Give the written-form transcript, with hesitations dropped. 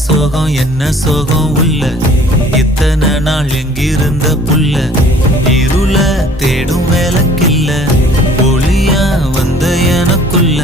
என்ன சோகம் உள்ள இத்தனை நாள் எங்கிருந்த புள்ள இருள தேடும் வேலைக்கில்ல ஒளியா வந்த எனக்குள்ள